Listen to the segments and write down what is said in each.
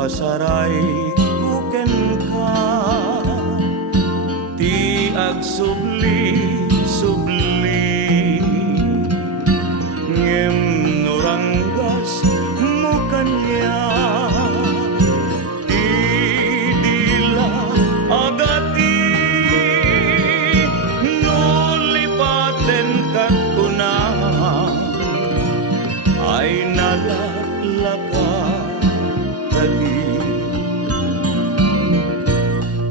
pasaray kuken ka ti agsubli-subli ngem nuranggas mo kanya ti dila agati nulipaten kat kuna ay nalaklaka tadi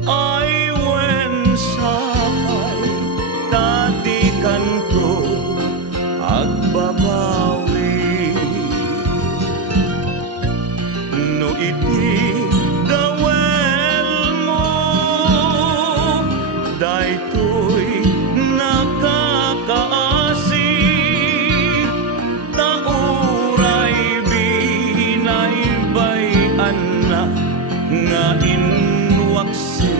ay wen sapay tadikan ko agbabawi no iti dawel mo daytoy nakakaasi tauray binaybayan na nga inwaksi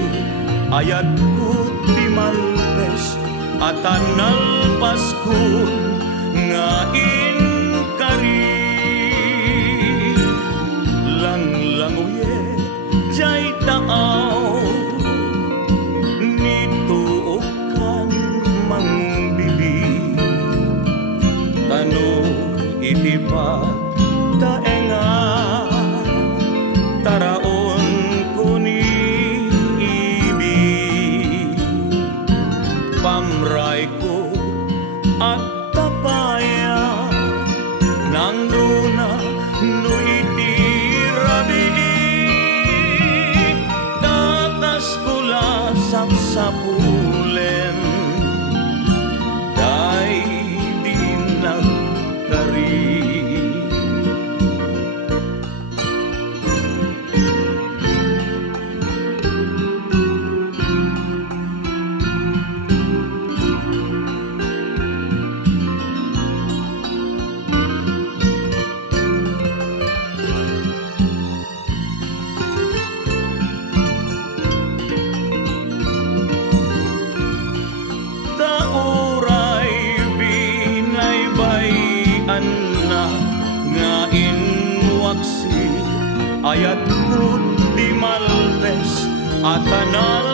ayat ko ti malpes at analpaskun nga inkari langlanguye jay taaw nituok kan mangbili tano itipat taenga taraon ko ni ibig pamray ko at tapaya nang runa no itirabi tatas kula saksapulen day di nagkari na nga inwaksi ayat ko di malpes at anal